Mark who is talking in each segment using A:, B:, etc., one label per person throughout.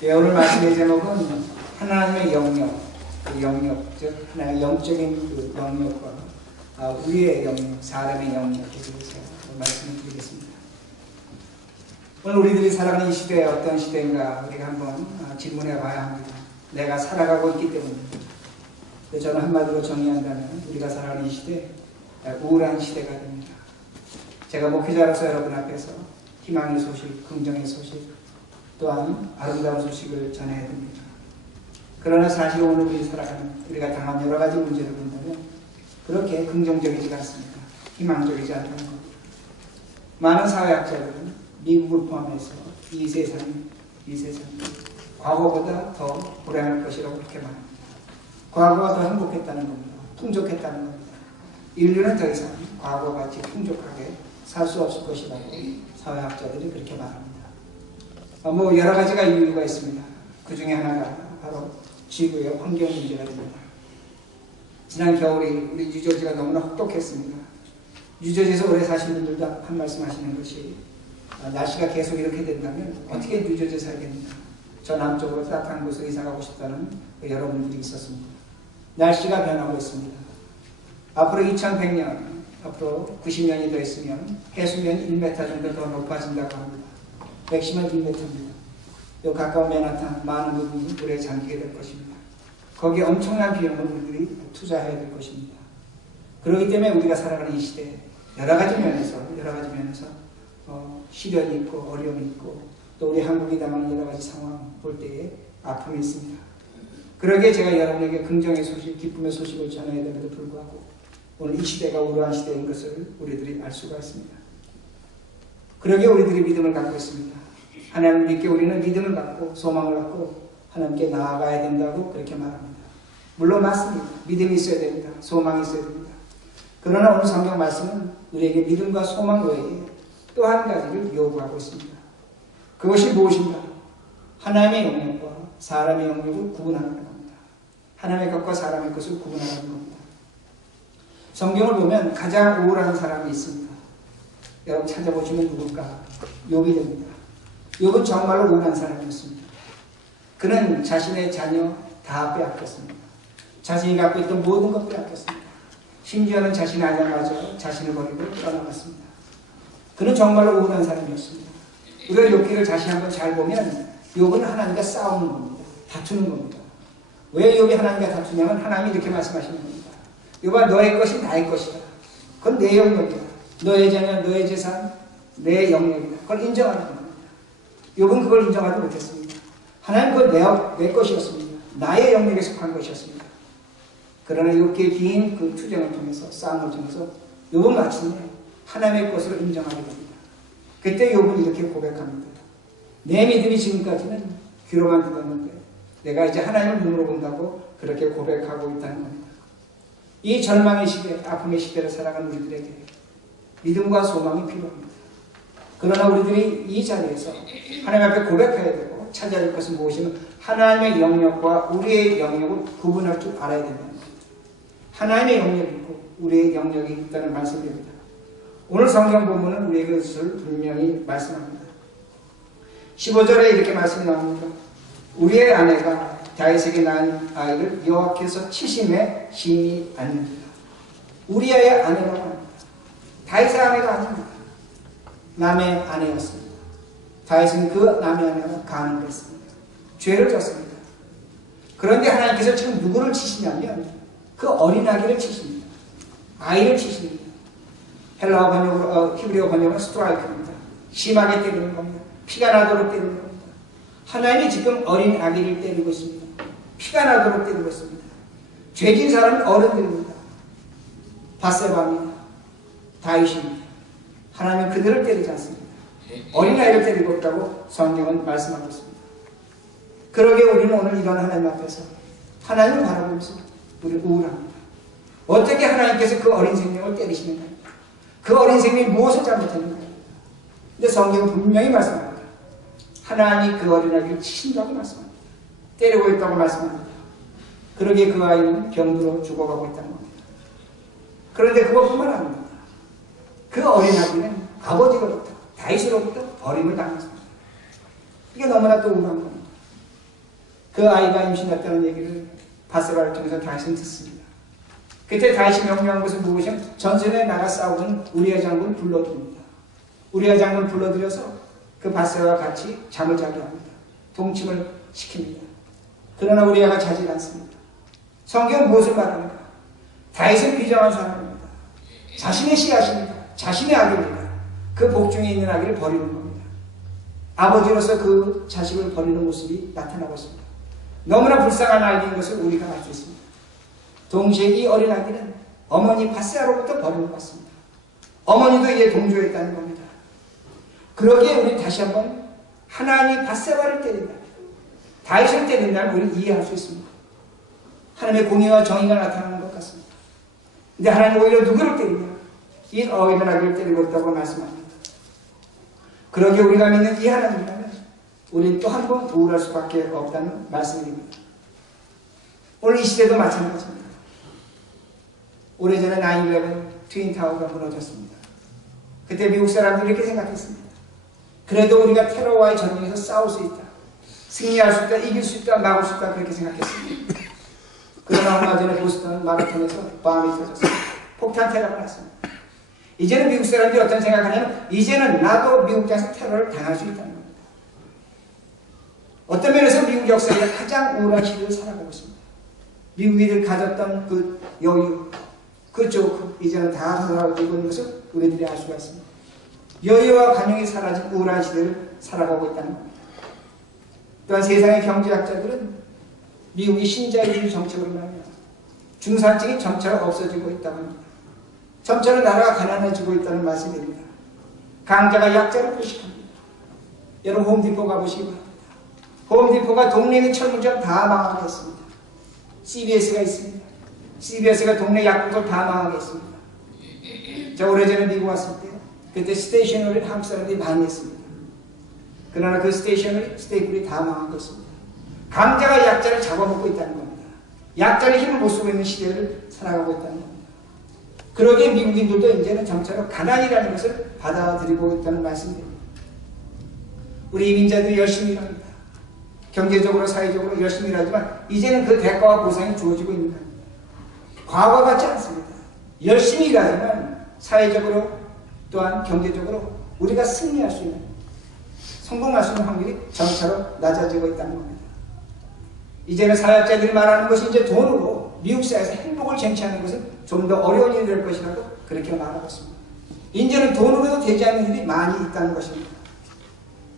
A: 예, 오늘 말씀의 제목은 하나님의 영역, 그 영역, 즉 하나님의 영적인 그 영역과 아, 우리의 영역, 사람의 영역에 대해서 말씀을 드리겠습니다. 오늘 우리들이 살아가는 이 시대에 어떤 시대인가 우리가 한번 아, 질문해 봐야 합니다. 내가 살아가고 있기 때문입니다. 저는 한마디로 정의한다면 우리가 살아가는 이 시대 아, 우울한 시대가 됩니다. 제가 목회자로서 여러분 앞에서 희망의 소식, 긍정의 소식, 또한 아름다운 소식을 전해야 됩니다. 그러나 사실 오늘 우리 살아가는 우리가 당한 여러 가지 문제를 본다면 그렇게 긍정적이지 않습니다. 희망적이지 않다는 겁니다. 많은 사회학자들은 미국을 포함해서 이 세상이 이 세상이 과거보다 더 불행할 것이라고 그렇게 말합니다. 과거가 더 행복했다는 겁니다. 풍족했다는 겁니다. 인류는 더 이상 과거같이 풍족하게 살 수 없을 것이라고 사회학자들이 그렇게 말합니다. 어, 뭐 여러 가지가 이유가 있습니다. 그 중에 하나가 바로 지구의 환경 문제가 됩니다. 지난 겨울에 우리 뉴저지가 너무나 혹독했습니다. 뉴저지에서 오래 사신 분들도 한 말씀 하시는 것이 아, 날씨가 계속 이렇게 된다면 어떻게 뉴저지에 살겠느냐. 저 남쪽으로 따뜻한 곳으로 이사 가고 싶다는 그 여러분들이 있었습니다. 날씨가 변하고 있습니다. 앞으로 2100년, 앞으로 90년이 더 있으면 해수면이 1m 정도 더 높아진다고 합니다. 맥시멈 1m입니다. 요 가까운 맨하탄 많은 부분이 물에 잠기게 될 것입니다. 거기에 엄청난 비용을 우리들이 투자해야 될 것입니다. 그렇기 때문에 우리가 살아가는 이 시대에 여러 가지 면에서 여러 가지 면에서 어, 시련이 있고 어려움이 있고 또 우리 한국이 당하는 여러 가지 상황 볼 때에 아픔이 있습니다. 그러기에 제가 여러분에게 긍정의 소식, 기쁨의 소식을 전해야 됨에도 불구하고 오늘 이 시대가 우려한 시대인 것을 우리들이 알 수가 있습니다. 그러기에 우리들이 믿음을 갖고 있습니다. 하나님을 믿게 우리는 믿음을 갖고 소망을 갖고 하나님께 나아가야 된다고 그렇게 말합니다. 물론 맞습니다. 믿음이 있어야 됩니다. 소망이 있어야 됩니다. 그러나 오늘 성경 말씀은 우리에게 믿음과 소망 외에 또 한 가지를 요구하고 있습니다. 그것이 무엇인가? 하나님의 영역과 사람의 영역을 구분하는 겁니다. 하나님의 것과 사람의 것을 구분하는 겁니다. 성경을 보면 가장 우울한 사람이 있습니다. 여러분 찾아보시면 누굴까? 욥이 됩니다. 욥은 정말로 우울한 사람이었습니다. 그는 자신의 자녀 다 빼앗겼습니다. 자신이 갖고 있던 모든 것 빼앗겼습니다. 심지어는 자신의 아내마저 자신을 버리고 떠나갔습니다. 그는 정말로 우울한 사람이었습니다. 우리가 욥기를 다시 한번 잘 보면 욥은 하나님과 싸우는 겁니다. 다투는 겁니다. 왜 욥이 하나님과 다투냐면 하나님이 이렇게 말씀하시는 겁니다. 욥아 너의 것이 나의 것이다. 그건 내 영역이다. 너의 자녀, 너의 재산, 내 영역이다. 그걸 인정하는 겁니다. 욥은 그걸 인정하지 못했습니다. 하나님 그건 내, 내 것이었습니다. 나의 영역에 속한 것이었습니다. 그러나 욥기의 긴 그 투쟁을 통해서 싸움을 통해서 욥은 마침내 하나님의 것으로 인정하게 됩니다. 그때 욥은 이렇게 고백합니다. 내 믿음이 지금까지는 귀로만 들었는데 내가 이제 하나님을 눈으로 본다고 그렇게 고백하고 있다는 겁니다. 이 절망의 시대, 아픔의 시대를 살아간 우리들에게 믿음과 소망이 필요합니다. 그러나 우리들이 이 자리에서 하나님 앞에 고백해야 되고 찾아야 될 것은 무엇이면 하나님의 영역과 우리의 영역을 구분할 줄 알아야 겁니다. 하나님의 영역이 있고 우리의 영역이 있다는 말씀입니다. 오늘 성경 본문은 우리에게 그것을 분명히 말씀합니다. 15절에 이렇게 말씀이 나옵니다. 우리의 아내가 다윗에게 낳은 아이를 여호와께서 치심에 심히 아닙니다. 우리의 아내가 다. 다윗의 아내가 아닙니다. 남의 아내였습니다. 다윗은 그 남의 아내가 간을 했습니다. 죄를 졌습니다. 그런데 하나님께서 지금 누구를 치시냐면 그 어린아기를 치십니다. 아이를 치십니다. 헬라어 번역으로, 어, 히브리어 번역은 스트라이크입니다. 심하게 때리는 겁니다. 피가 나도록 때리는 겁니다. 하나님이 지금 어린 아기를 때리고 있습니다. 피가 나도록 때리고 있습니다. 죄진 사람은 어른들입니다. 바세바입니다. 다윗입니다. 하나님은 그들을 때리지 않습니다. 어린아이를 때리고 있다고 성경은 말씀하고 있습니다. 그러게 우리는 오늘 이런 하나님 앞에서 하나님을 바라보면서 우리 우울합니다. 어떻게 하나님께서 그 어린 생명을 때리시는가? 그 어린 생명이 무엇을 잘못했는가? 근데 성경은 분명히 말씀합니다. 하나님이 그 어린아이를 치신다고 말씀합니다. 때리고 있다고 말씀합니다. 그러기에 그 아이는 병들어 죽어가고 있다는 겁니다. 그런데 그것뿐만 아닙니다. 그 어린아이는 아버지로부터 다윗으로부터 버림을 당했습니다. 이게 너무나 또 우울한 겁니다. 그 아이가 임신했다는 얘기를 바세바를 통해서 다윗은 듣습니다. 그때 다윗이 명령한 것은 무엇이냐면 전선에 나가 싸우는 우리의 장군을 불러드립니다. 우리의 장군을 불러들여서 그 바세바와 같이 잠을 자게 합니다. 동침을 시킵니다. 그러나 우리아가 자질 않습니다. 성경은 무엇을 말합니까? 다윗은 비정한 사람입니다. 자신의 씨앗입니다. 자신의 아기입니다. 그 복중에 있는 아기를 버리는 겁니다. 아버지로서 그 자식을 버리는 모습이 나타나고 있습니다. 너무나 불쌍한 아기인 것을 우리가 알 수 있습니다. 동시에 이 어린 아기는 어머니 바세아로부터 버림을 받습니다. 어머니도 이에 동조했다는 겁니다. 그러기에 우리 다시 한번 하나님이 바세바를 때린다. 다윗을 때린다는 우리는 이해할 수 있습니다. 하나님의 공의와 정의가 나타나는 것 같습니다. 근데 하나님 오히려 누구를 때리냐? 이 어린 아기를 때리고 있다고 말씀합니다. 그러기에 우리가 믿는 이 하나님이라면 우리는 또한번 우울할 수밖에 없다는 말씀입니다. 오늘 이 시대도 마찬가지입니다. 오래전에 9-11 트윈타워가 무너졌습니다. 그때 미국 사람들이 이렇게 생각했습니다. 그래도 우리가 테러와의 전쟁에서 싸울 수 있다. 승리할 수 있다, 이길 수 있다, 막을 수 있다, 그렇게 생각했습니다. 그러나 얼마 전에 보스턴 마라톤에서 밤이 터졌습니다. 폭탄 테러가 났습니다. 이제는 미국 사람들이 어떤 생각하냐면, 이제는 나도 미국 땅에서 테러를 당할 수 있다는 겁니다. 어떤 면에서 미국 역사에 가장 우울한 시대를 살아가고 있습니다. 미국인들 가졌던 그 여유, 그쪽 이제는 다 사라지고 있는 것을 우리들이 알 수가 있습니다. 여유와 간용이 사라진 우울한 시대를 살아가고 있다는 겁니다. 또한 세상의 경제학자들은 미국이 신자유주의 정책으로 말하며 중산층이 점차 없어지고 있다고 합니다. 점차로 나라가 가난해지고 있다는 말씀이 됩니다. 강자가 약자를 표식합니다. 여러분 홈디포 가보시기 바랍니다. 홈디포가 동네 있는 철물점 다 망하게 했습니다. CBS가 있습니다. CBS가 동네 약국을 다 망하게 했습니다. 저 오래전에 미국 왔을 때 그때 스테이셔너리 한국 사람들이 많이 했습니다. 그러나 그 스테이셔너리 스테이플이 다 망한 것입니다. 강자가 약자를 잡아먹고 있다는 겁니다. 약자의 힘을 못 쓰고 있는 시대를 살아가고 있다는 겁니다. 그러기에 미국인들도 이제는 점차로 가난이라는 것을 받아들이고 있다는 말씀입니다. 우리 이민자들이 열심히 일합니다. 경제적으로 사회적으로 열심히 일하지만 이제는 그 대가와 보상이 주어지고 있는 겁니다. 과거 같지 않습니다. 열심히 일하지만 사회적으로 또한 경제적으로 우리가 승리할 수 있는 성공할 수 있는 확률이 점차로 낮아지고 있다는 겁니다. 이제는 사회학자들이 말하는 것이 이제 돈으로 미국 사회에서 행복을 쟁취하는 것은 좀 더 어려운 일이 될 것이라고 그렇게 말하고 있습니다. 이제는 돈으로도 되지 않는 일이 많이 있다는 것입니다.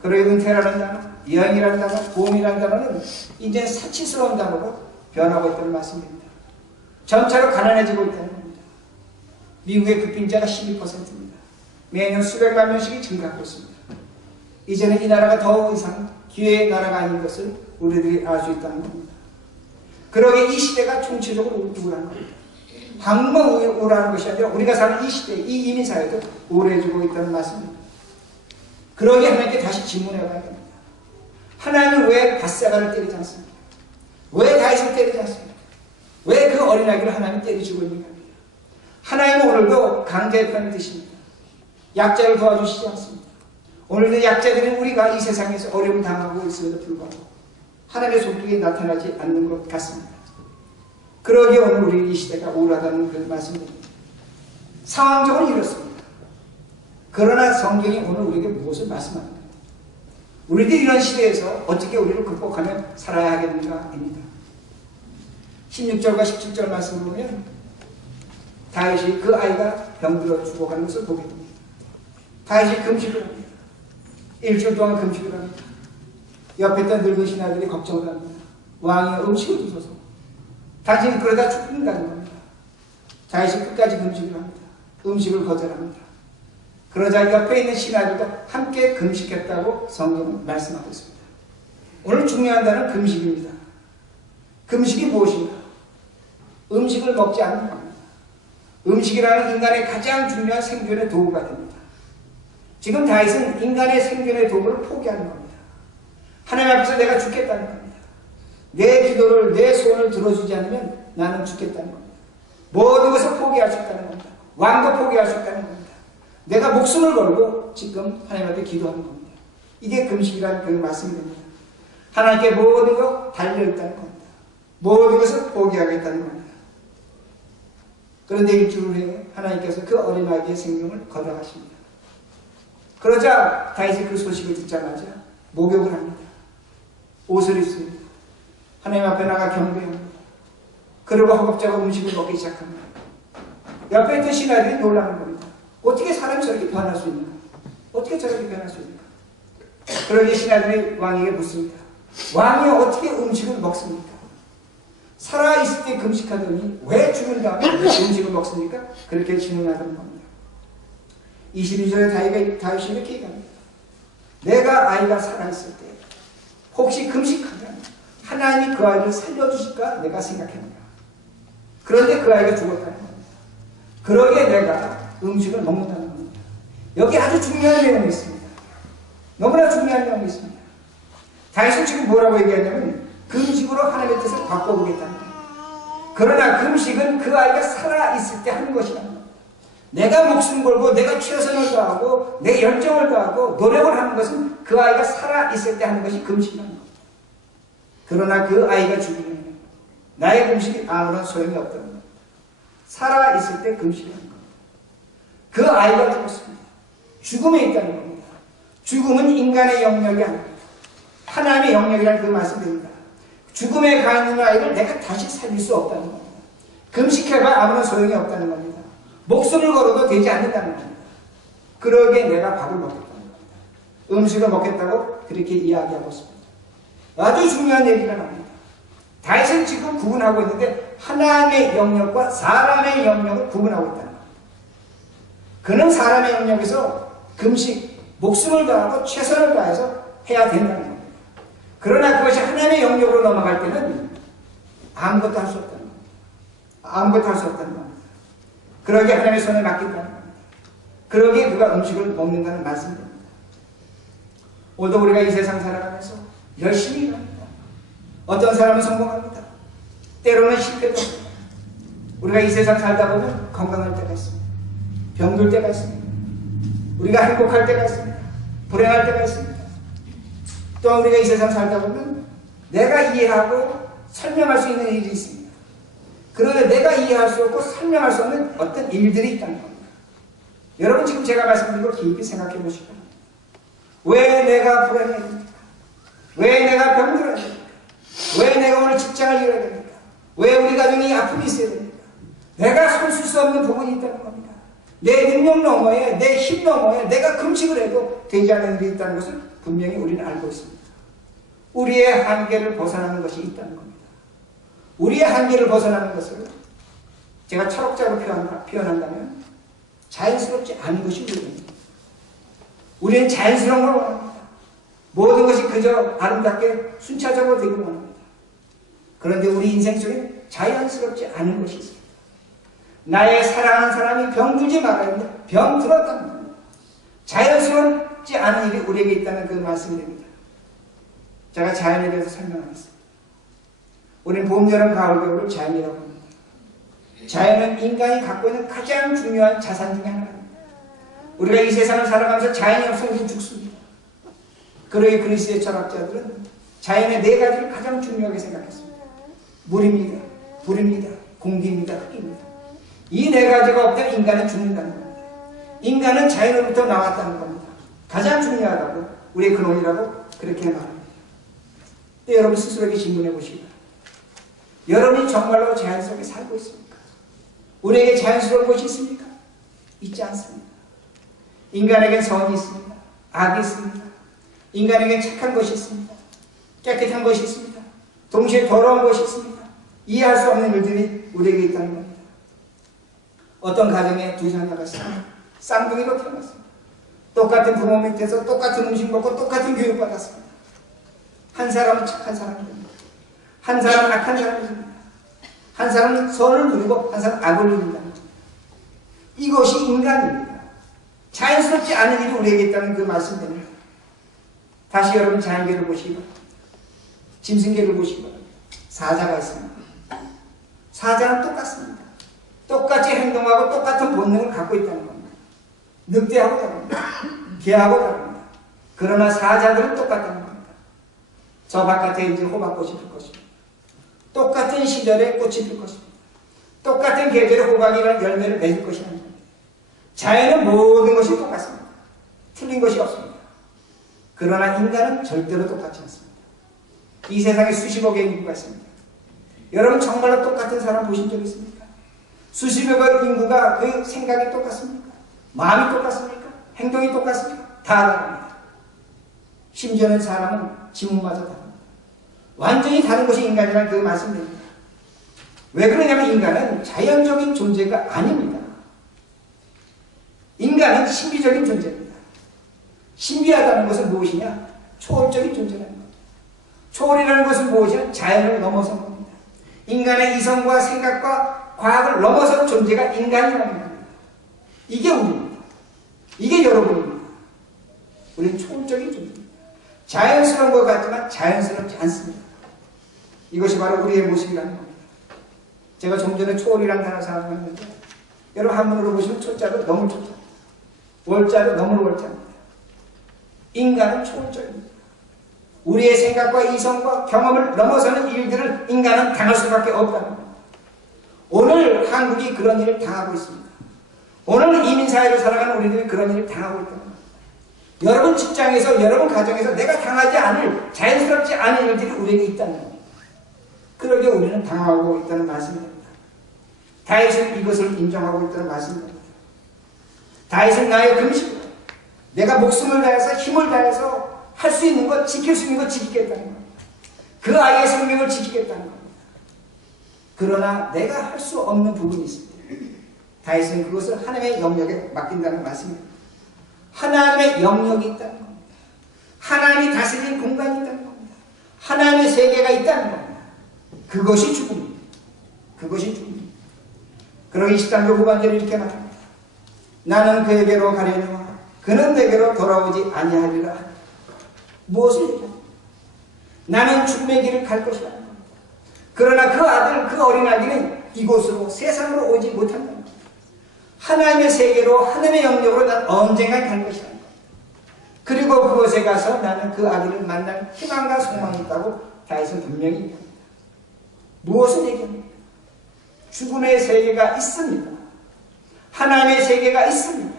A: 그리고 은퇴라는 단어, 여행이라는 단어, 보험이라는 단어는 이제 사치스러운 단어로 변하고 있다는 말씀입니다. 점차로 가난해지고 있다는 겁니다. 미국의 급빈자가 12%입니다. 매년 수백만 명씩이 증가하고 있습니다. 이제는 이 나라가 더 이상 기회의 나라가 아닌 것을 우리들이 알 수 있다는 겁니다. 그러기에 이 시대가 총체적으로 우울한 겁니다. 방만 우울한 것이 아니라 우리가 사는 이 시대, 이 이민 사회도 우울해지고 있다는 말씀입니다. 그러기에 하나님께 다시 질문해 봐야 됩니다. 하나님은 왜 바세바를 때리지 않습니까? 왜 다윗을 때리지 않습니까? 왜 그 어린아기를 하나님 때리시고 있는가? 하나님은 오늘도 강자의 편을 드십니다. 약자를 도와주시지 않습니다. 오늘도 약자들은 우리가 이 세상에서 어려움 당하고 있음에도 불구하고 하나님의 손길이 나타나지 않는 것 같습니다. 그러기에 오늘 우리 이 시대가 우울하다는 그 말씀입니다. 상황적으로 이렇습니다. 그러나 성경이 오늘 우리에게 무엇을 말씀합니까? 우리들이 이런 시대에서 어떻게 우리를 극복하며 살아야 하겠는가입니다. 16절과 17절 말씀을 보면 다윗이 그 아이가 병들어 죽어가는 것을 보게 됩니다. 다윗이 금식을 합니다. 일주일 동안 금식을 합니다. 옆에 있던 늙은 신하들이 걱정을 합니다. 왕이 음식을 주소서. 당신이 그러다 죽는다는 겁니다. 다윗이 끝까지 금식을 합니다. 음식을 거절합니다. 그러자 옆에 있는 신하들도 함께 금식했다고 성경은 말씀하고 있습니다. 오늘 중요한 단어는 금식입니다. 금식이 무엇인가? 음식을 먹지 않는 겁니다. 음식이라는 인간의 가장 중요한 생존의 도구가 됩니다. 지금 다윗은 인간의 생존의 도구를 포기하는 겁니다. 하나님 앞에서 내가 죽겠다는 겁니다. 내 기도를, 내 소원을 들어주지 않으면 나는 죽겠다는 겁니다. 모든 것을 있다는 겁니다. 왕도 있다는 겁니다. 내가 목숨을 걸고 지금 하나님 앞에 기도하는 겁니다. 이게 금식이라는 그 말씀입니다. 하나님께 모든 것 달려있다는 겁니다. 모든 것을 포기하겠다는 겁니다. 그런데 일주일 후에 하나님께서 그 어린아이의 생명을 거둬가십니다. 그러자 다윗이 그 소식을 듣자마자 목욕을 합니다. 옷을 입습니다. 하나님 앞에 나가 경배합니다. 그리고 허겁지겁 음식을 먹기 시작합니다. 옆에 있던 신하들이 놀라는 겁니다. 어떻게 사람이 저렇게 변할 수 있는가? 어떻게 저렇게 변할 수 있는가? 그러니 신하들이 왕에게 묻습니다. 왕이 어떻게 음식을 먹습니까? 살아있을 때 금식하더니 왜 죽은 다음에 음식을 먹습니까? 그렇게 질문하던 겁니다. 22절에 다윗이, 다윗이 이렇게 얘기합니다. 내가 아이가 살아있을 때 혹시 금식하면 하나님이 그 아이를 살려주실까 내가 생각합니다. 그런데 그 아이가 죽었다는 겁니다. 그러기에 내가 음식을 먹는다는 겁니다. 여기 아주 중요한 내용이 있습니다. 너무나 중요한 내용이 있습니다. 다윗은 지금 뭐라고 얘기하냐면 금식으로 하나님의 뜻을 바꿔보겠다는 겁니다. 그러나 금식은 그 아이가 살아있을 때 하는 것이라는 겁니다. 내가 목숨 걸고 내가 최선을 다하고 내 열정을 다하고 노력을 하는 것은 그 아이가 살아있을 때 하는 것이 금식이라는 겁니다. 그러나 그 아이가 죽으면 나의 금식이 아무런 소용이 없다는 겁니다. 살아있을 때 금식이라는 겁니다. 그 아이가 죽었습니다. 죽음에 있다는 겁니다. 죽음은 인간의 영역이 아닙니다. 하나님의 영역이라는 그 말씀입니다. 죽음에 가 있는 아이를 내가 다시 살릴 수 없다는 겁니다. 금식해봐 아무런 소용이 없다는 겁니다. 목숨을 걸어도 되지 않는다는 겁니다. 그러기에 내가 밥을 먹겠다는 겁니다. 음식을 먹겠다고 그렇게 이야기하고 있습니다. 아주 중요한 얘기가 나옵니다. 다윗은 지금 구분하고 있는데 하나님의 영역과 사람의 영역을 구분하고 있다는. 그는 사람의 영역에서 금식, 목숨을 다하고 최선을 다해서 해야 된다는 겁니다. 그러나 그것이 하나님의 영역으로 넘어갈 때는 아무것도 할 수 없다는 겁니다. 아무것도 할 수 없다는 겁니다. 그러기에 하나님의 손에 맡긴다는 겁니다. 그러기에 그가 음식을 먹는다는 말씀입니다. 오늘도 우리가 이 세상 살아가면서 열심히 일합니다. 어떤 사람은 성공합니다. 때로는 실패도 합니다. 우리가 이 세상 살다 보면 건강할 때가 있습니다. 병들 때가 있습니다. 우리가 행복할 때가 있습니다. 불행할 때가 있습니다. 또한 우리가 이 세상 살다 보면 내가 이해하고 설명할 수 있는 일이 있습니다. 그런데 내가 이해할 수 없고 설명할 수 없는 어떤 일들이 있다는 겁니다. 여러분 지금 제가 말씀드린 걸 깊이 생각해 바랍니다. 왜 내가 됩니까? 왜 내가 됩니까? 왜 내가 오늘 직장을 잃어야 됩니까? 왜 우리 가정이 아픔이 있어야 됩니까? 내가 손쓸 수 없는 부분이 있다는 겁니다. 내 능력 너머에, 내 힘 너머에 내가 금식을 해도 되지 않는 일이 있다는 것을 분명히 우리는 알고 있습니다. 우리의 한계를 벗어나는 것이 있다는 겁니다. 우리의 한계를 벗어나는 것을 제가 철학자로 표현한다면 자연스럽지 않은 것이 우리입니다. 우리는 자연스러운 걸 원합니다. 모든 것이 그저 아름답게 순차적으로 되기를 원합니다. 그런데 우리 인생 속에 자연스럽지 않은 것이 있습니다. 나의 사랑하는 사람이 병들지 말아야 합니다. 병 겁니다. 자연스럽지 않은 일이 우리에게 있다는 그 말씀입니다. 제가 자연에 대해서 설명하겠습니다. 우리는 봄, 여름, 가을, 겨울을 자연이라고 합니다. 자연은 인간이 갖고 있는 가장 중요한 자산 중에 하나입니다. 우리가 이 세상을 살아가면서 자연이 없으면 죽습니다. 그러기 그리스의 철학자들은 자연의 네 가지를 가장 중요하게 생각했습니다. 물입니다. 불입니다. 공기입니다. 흙입니다. 이 네 가지가 없다면 인간은 죽는다는 겁니다. 인간은 자연으로부터 나왔다는 겁니다. 가장 중요하다고 우리의 근원이라고 그렇게 말합니다. 때 여러분 스스로에게 질문해 보시기 바랍니다. 여러분이 정말로 자연 속에 살고 있습니까? 우리에게 자연스러운 것이 있습니까? 있지 않습니다. 인간에겐 선이 있습니다. 악이 있습니다. 인간에겐 착한 것이 있습니다. 깨끗한 것이 있습니다. 동시에 더러운 것이 있습니다. 이해할 수 없는 일들이 우리에게 있다는 겁니다. 어떤 가정에 두 자녀가. 쌍둥이로 태어났습니다. 똑같은 부모 밑에서 똑같은 음식 먹고 똑같은 교육 받았습니다. 한 사람은 착한 사람입니다. 한 사람은 악한 사람입니다. 한 사람은 선을 누리고 한 사람은 악을 누린다. 이것이 인간입니다. 자연스럽지 않은 일이 우리에게 있다는 그 말씀입니다. 다시 여러분 자연계를 보시기 바랍니다. 짐승계를 보시기 바랍니다. 사자가 있습니다. 사자는 똑같습니다. 똑같이 행동하고 똑같은 본능을 갖고 있다는 겁니다. 늑대하고 다릅니다. 개하고 다릅니다. 그러나 사자들은 똑같다는 겁니다. 저 바깥에 이제 호박꽃이 필 것입니다. 똑같은 시절에 꽃이 필 것입니다. 똑같은 계절에 호박이라는 열매를 맺을 것이라는 겁니다. 자연은 모든 것이 똑같습니다. 틀린 것이 없습니다. 그러나 인간은 절대로 똑같지 않습니다. 이 세상에 수십억의 인구가 있습니다. 여러분 정말로 똑같은 사람 보신 적 있습니까? 수십억의 인구가 그 생각이 똑같습니까? 마음이 똑같습니까? 행동이 똑같습니까? 다 다릅니다. 심지어는 사람은 지문마저 다릅니다. 완전히 다른 것이 인간이라는 그 말씀입니다. 왜 그러냐면 인간은 자연적인 존재가 아닙니다. 인간은 신비적인 존재입니다. 신비하다는 것은 무엇이냐? 초월적인 존재라는 겁니다. 초월이라는 것은 무엇이냐? 자연을 넘어선 겁니다. 인간의 이성과 생각과 과학을 넘어선 존재가 인간이라는 겁니다. 이게 우리입니다. 이게 여러분입니다. 우리는 초월적인 존재입니다. 자연스러운 것 같지만 자연스럽지 않습니다. 이것이 바로 우리의 모습이라는 겁니다. 제가 좀 전에 초월이라는 단어 사용했는데 여러분 한문으로 보시면 초자도 너무 초자 월자도 너무 월자입니다. 인간은 초월적입니다. 우리의 생각과 이성과 경험을 넘어서는 일들을 인간은 당할 수밖에 없다는 겁니다. 오늘 한국이 그런 일을 당하고 있습니다. 오늘 이민사회를 살아가는 우리들이 그런 일을 당하고 겁니다. 여러분 직장에서, 여러분 가정에서 내가 당하지 않을, 자연스럽지 않은 일들이 우리에게 있다는 겁니다. 그러게 우리는 당하고 있다는 말씀입니다. 다윗은 이것을 인정하고 있다는 말씀입니다. 다윗은 나의 금식으로 내가 목숨을 다해서 힘을 다해서 할 수 있는 것, 지킬 수 있는 것 지키겠다는 겁니다. 그 아이의 생명을 지키겠다는 겁니다. 그러나 내가 할 수 없는 부분이 있습니다. 다윗은 그것을 하나님의 영역에 맡긴다는 말씀입니다. 하나님의 영역이 있다는 겁니다. 하나님이 다스리는 공간이 있다는 겁니다. 하나님의 세계가 있다는 겁니다. 그것이 죽음입니다. 그것이 죽음입니다. 그러기 13절 후반절에 이렇게 말합니다. 나는 그에게로 가려니와 그는 내게로 돌아오지 아니하리라. 무엇을 얘기합니까? 나는 죽음의 길을 갈 겁니다. 그러나 그 아들, 그 어린아기는 이곳으로 세상으로 오지 겁니다. 하나님의 세계로, 하나님의 영역으로 난 언젠가 갈 겁니다. 그리고 그곳에 가서 나는 그 아기를 만날 희망과 소망이 있다고 다윗은 분명히 얘기합니다. 무엇을 얘기합니까? 죽음의 세계가 있습니다. 하나님의 세계가 있습니다.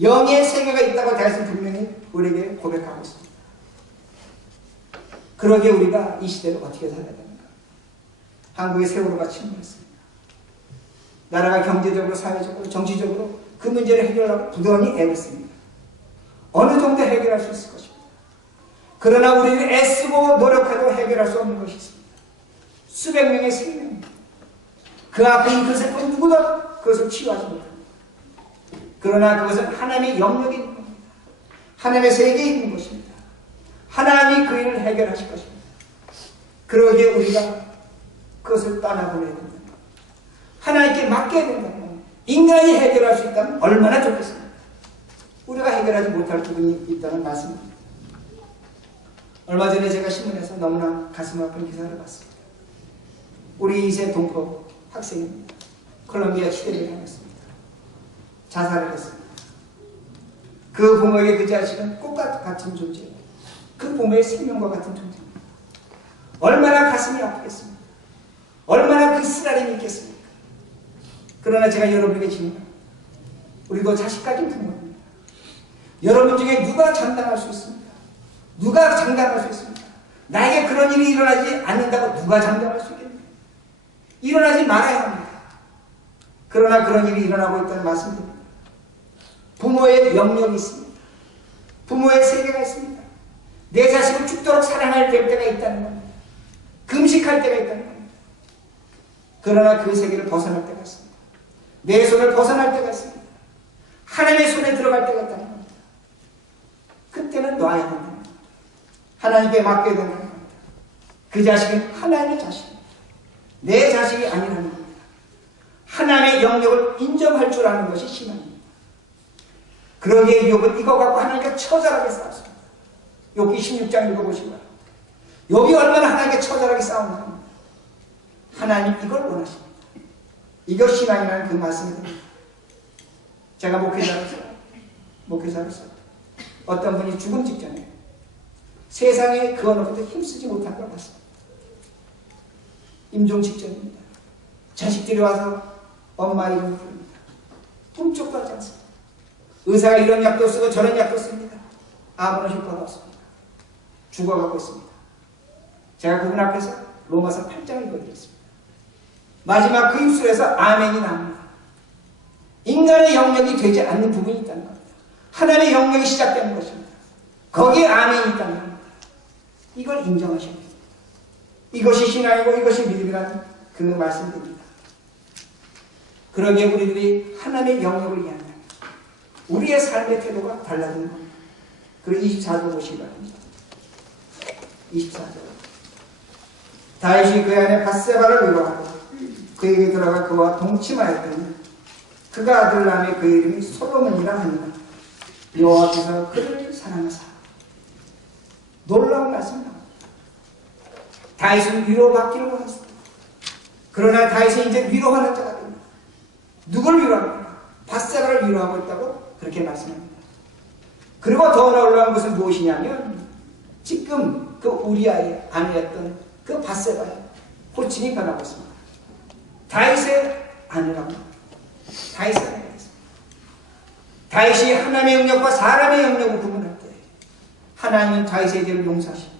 A: 영의 세계가 있다고 다윗은 분명히 우리에게 고백하고 있습니다. 그러게 우리가 이 시대를 어떻게 살아야 됩니까? 한국의 세월호가 침몰했습니다. 나라가 경제적으로, 사회적으로, 정치적으로 그 문제를 해결하고 부단히 애썼습니다. 어느 정도 해결할 수 있을 것입니다. 그러나 우리는 애쓰고 노력해도 해결할 수 없는 것이 있습니다. 수백 명의 생명입니다. 그 앞에 그 슬픔 누구도 그것을 치유하지 못합니다. 그러나 그것은 하나님의 있는 겁니다. 하나님의 세계에 있는 것입니다. 하나님이 그 일을 해결하실 것입니다. 그러기에 우리가 그것을 떠나보내야 된다. 하나님께 맡겨야 된다. 인간이 해결할 수 있다면 얼마나 좋겠습니까? 우리가 해결하지 못할 부분이 있다는 말씀입니다. 얼마 전에 제가 신문에서 너무나 가슴 아픈 기사를 봤습니다. 우리 이세 동포 학생입니다. 콜롬비아 치대를 당했습니다. 자살을 했습니다. 그 부모에게 그 자식은 꽃과 같은 존재예요. 그 부모의 생명과 같은 존재입니다. 얼마나 가슴이 아프겠습니까? 얼마나 그 쓰라림이 있겠습니까? 그러나 제가 여러분에게 질문합니다. 우리도 자식 가진 부모입니다. 여러분 중에 누가 장담할 수 있습니까? 누가 장담할 수 있습니까? 나에게 그런 일이 일어나지 않는다고 누가 장담할 수 있겠습니까? 일어나지 말아야 합니다. 그러나 그런 일이 일어나고 있다는 말씀입니다. 부모의 영역이 있습니다. 부모의 세계가 있습니다. 내 자식을 죽도록 사랑할 때가 있다는 겁니다. 금식할 때가 있다는 겁니다. 그러나 그 세계를 벗어날 때가 있습니다. 내 손을 벗어날 때가 있습니다. 하나님의 손에 들어갈 때가 있다는 겁니다. 그때는 놔야 겁니다. 하나님께 맡겨야 된다는 겁니다. 그 자식은 하나님의 자식입니다. 내 자식이 아니라는 겁니다. 하나님의 영역을 인정할 줄 아는 것이 신앙입니다. 그러기에 욥은 이거 갖고 하나님께 처절하게 싸웠습니다. 욥기 16장 읽어보시면 욥이 얼마나 하나님께 처절하게 싸웠나 하나님 이걸 원하십니다. 이것 신앙이라는 그 말씀입니다. 제가 목회자로서 목회자로서 어떤 분이 죽음 직전에 세상에 그어놓고도 힘쓰지 못한 걸 봤습니다. 임종 직전입니다. 자식들이 와서 엄마 이름 부릅니다. 꿈쩍도 하지 않습니다. 의사가 이런 약도 쓰고 저런 약도 씁니다. 아무런 효과가 없습니다. 죽어가고 있습니다. 제가 그분 앞에서 로마서 8장을 읽어드렸습니다. 마지막 그 입술에서 아멘이 나옵니다. 인간의 영역이 되지 않는 부분이 있다는 겁니다. 하나님의 영역이 시작되는 것입니다. 거기에 아멘이 있다는 겁니다. 이걸 인정하셔야 됩니다. 이것이 신앙이고 이것이 믿음이라는 그 말씀입니다. 그러기에 우리들이 하나님의 영역을 이해한다. 우리의 삶의 태도가 달라지는. 그리고 24절 보시기 바랍니다. 24절. 다윗이 그 안에 바세바를 위로하고 그에게 들어가 그와 동침하였더니 그가 아들 남의 그 이름이 솔로몬이라 하니라. 여호와께서 그를 사랑하사 놀라운 말씀입니다. 다윗은 위로받기를 원했습니다. 그러나 다윗이 이제 위로하는 자가 됩니다. 누굴 위로합니까? 바세바를 위로하고 있다고 그렇게 말씀합니다. 그리고 더 놀라운 것은 무엇이냐면 지금 그 우리아의 아내였던 그 바세바의 호칭이 변하고 있습니다. 다윗의 아내랍니다. 다윗의 아내가 있습니다. 다윗이 하나님의 영역과 사람의 영역을 구분할 때 하나님은 다윗의 죄를 용서하십니다.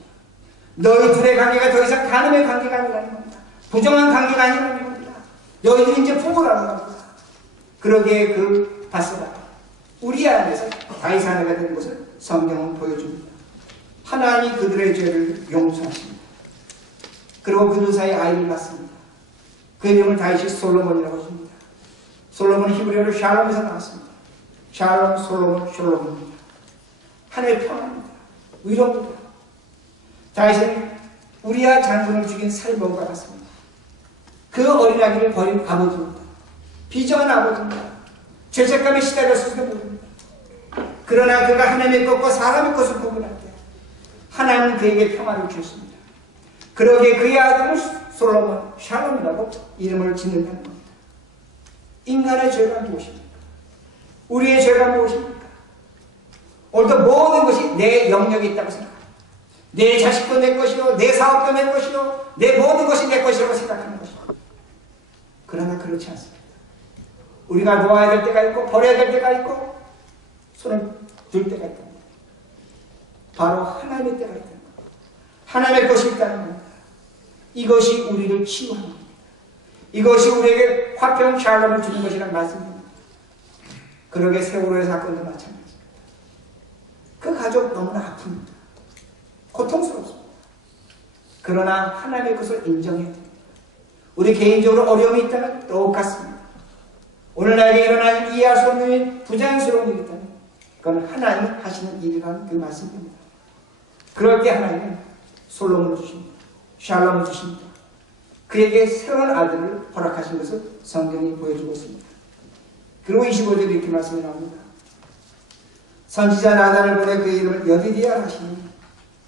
A: 너희 둘의 관계가 더 이상 가늠의 관계가 아니라는 겁니다. 부정한 관계가 아니라는 겁니다. 너희들이 이제 부부라는 겁니다. 그러기에 그 바세바 우리 안에서 다윗 아내가 된 것을 성경은 보여줍니다. 하나님이 그들의 죄를 용서하십니다. 그리고 그들 사이에 아이를 낳습니다. 그 이름을 다윗이 솔로몬이라고 합니다. 솔로몬은 히브리어로 샬롬에서 나왔습니다. 샬롬, 솔로몬, 샬롬입니다. 하늘의 평화입니다. 위로입니다. 다윗은 우리아 장군을 죽인 살몬과 같습니다. 그 어린 아기를 버린 아버지입니다. 비정한 아버지입니다. 죄책감에 시달렸을지도 모릅니다. 그러나 그가 하나님의 것과 사람의 것을 구분할 때 하나님은 그에게 평화를 주셨습니다. 그러기에 그의 아들을 솔로몬, 샬롬이라고 이름을 짓는다는 겁니다. 인간의 죄가 무엇입니까? 우리의 죄가 무엇입니까? 오늘도 모든 것이 내 영역에 있다고 생각합니다. 내 자식도 내 것이요, 내 사업도 내 것이요, 내 모든 것이 내 것이라고 생각하는 것입니다. 그러나 그렇지 않습니다. 우리가 놓아야 될 때가 있고, 버려야 될 때가 있고, 손을 들 때가 있다. 바로 하나님의 때가 겁니다. 하나님의 것이 있다는 겁니다. 이것이 우리를 치유하는 겁니다. 이것이 우리에게 화평 샬롬을 주는 것이라는 말씀입니다. 그러게 세월호의 사건도 마찬가지입니다. 그 가족 너무나 아픕니다. 고통스럽습니다. 그러나 하나님의 것을 인정해야 됩니다. 우리 개인적으로 어려움이 있다면 똑같습니다. 오늘 나에게 일어난 이해할 수 없는 부자연스러운 일이 있다면 그건 하나님 하시는 일이라는 그 말씀입니다. 때 하나님은 솔로몬을 주십니다. 샬롬을 주십니다. 그에게 새로운 아들을 허락하신 것을 성경이 보여주고 있습니다. 그리고 25절에 이렇게 말씀이 나옵니다. 선지자 나단을 보내 그 이름을 여디디아 하시니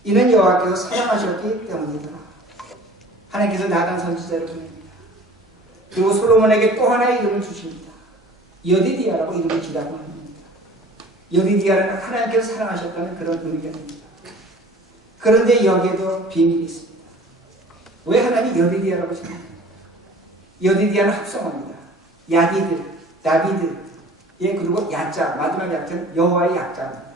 A: 이는 여호와께서 사랑하셨기 때문이더라. 하나님께서 나단 선지자를 보냅니다. 그리고 솔로몬에게 또 하나의 이름을 주십니다. 여디디아라고 이름을 지라고 합니다. 여디디아는 하나님께서 사랑하셨다는 그런 의미가 됩니다. 그런데 여기에도 비밀이 있습니다. 왜 하나님이 여디디아라고 생각합니까? 여디디아는 합성어입니다. 야디드, 다비드, 예, 그리고 야자, 마지막 약자는 여호와의 약자입니다.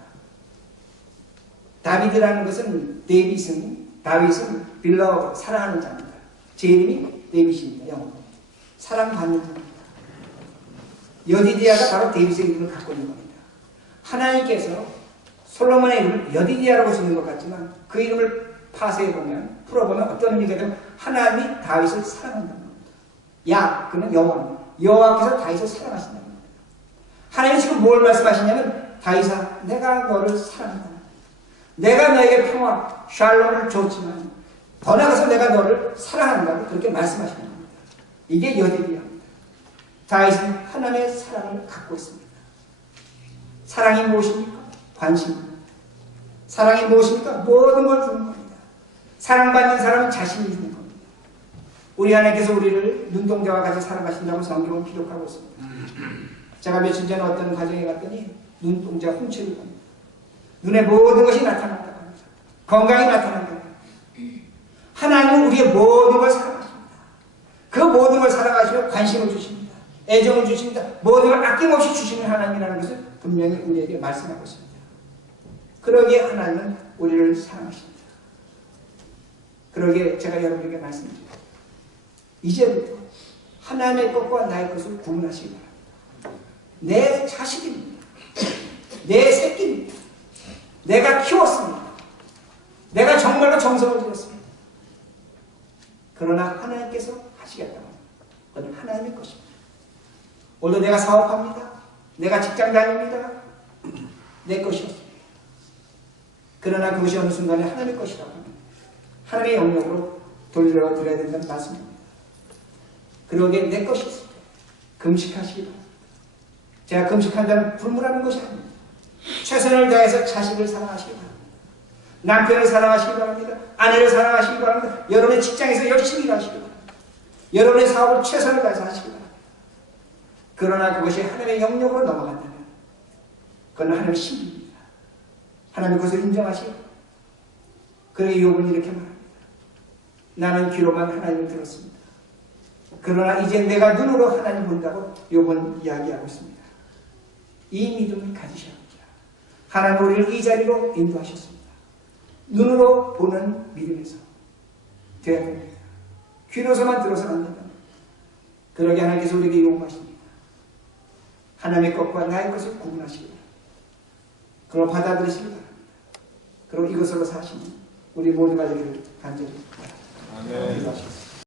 A: 다비드라는 것은 데이빗은, 다윗은 빌러, 사랑하는 자입니다. 제 이름이 데이빗입니다. 영어. 사랑받는 자입니다. 여디디아가 바로 데이빗의 이름을 갖고 있는 겁니다. 하나님께서 솔로몬의 이름을 여디디아라고 쓰는 것 같지만 그 이름을 파쇄해보면, 풀어보면 어떤 의미가 되면 하나님이 다윗을 사랑한다는 겁니다. 야, 그는 여호와입니다. 여호와께서 다윗을 사랑하신다는 겁니다. 하나님이 지금 뭘 말씀하시냐면 다윗아, 내가 너를 사랑한다. 내가 너에게 평화, 샬롬을 줬지만 더 나아가서 내가 너를 사랑한다고 그렇게 말씀하시는 겁니다. 이게 여디디아입니 다. 다윗은 하나님의 사랑을 갖고 있습니다. 사랑이 무엇입니까? 관심입니다. 사랑이 무엇입니까? 모든 걸 주는 겁니다. 사랑받는 사람은 자신이 있는 겁니다. 우리 하나님께서 우리를 눈동자와 같이 사랑하신다고 성경은 기록하고 있습니다. 제가 며칠 전에 어떤 가정에 갔더니 눈동자 훔치를 겁니다. 눈에 모든 것이 나타났다고 합니다. 건강이 나타난다. 하나님은 우리의 모든 걸 사랑하십니다. 그 모든 걸 사랑하시며 관심을 주십니다. 애정을 주십니다. 모든 걸 아낌없이 주시는 하나님이라는 것을 분명히 우리에게 말씀하고 있습니다. 그러기에 하나님은 우리를 사랑하십니다. 그러기에 제가 여러분에게 말씀드립니다. 이제부터 하나님의 것과 나의 것을 구분하시기 바랍니다. 내 자식입니다. 내 새끼입니다. 내가 키웠습니다. 내가 정말로 정성을 들였습니다. 그러나 하나님께서 하시겠다면 그건 하나님의 것입니다. 오늘 내가 사업합니다. 내가 직장 다닙니다. 내 것이었습니다. 그러나 그것이 어느 순간에 하나님의 것이라고 합니다. 하나님의 영역으로 돌려드려야 된다는 말씀입니다. 그러기에 내 것이 때 금식하시기 바랍니다. 제가 금식한다는 불문하는 것이 아닙니다. 최선을 다해서 자식을 사랑하시기 바랍니다. 남편을 사랑하시기 바랍니다. 아내를 사랑하시기 바랍니다. 여러분의 직장에서 열심히 일하시기 바랍니다. 여러분의 사업을 최선을 다해서 하시기 바랍니다. 그러나 그것이 하나님의 영역으로 넘어간다면 그건 하나님의 신비입니다. 하나님 그것을 인정하시고 그러게 욥은 이렇게 말합니다. 나는 귀로만 하나님을 들었습니다. 그러나 이제 내가 눈으로 하나님 본다고 욥은 이야기하고 있습니다. 이 믿음을 가지셔야 합니다. 하나님 우리를 이 자리로 인도하셨습니다. 눈으로 보는 믿음에서 되어야 됩니다. 귀로서만 들어서는 안 된다. 그러게 하나님께서 우리에게 요구하십니다. 하나님의 것과 나의 것을 구분하시기 바랍니다. 그럼 받아들이시기 바랍니다. 그럼 이것으로 사시는 우리 모두가 되기를 간절히 바랍니다.
B: 아멘.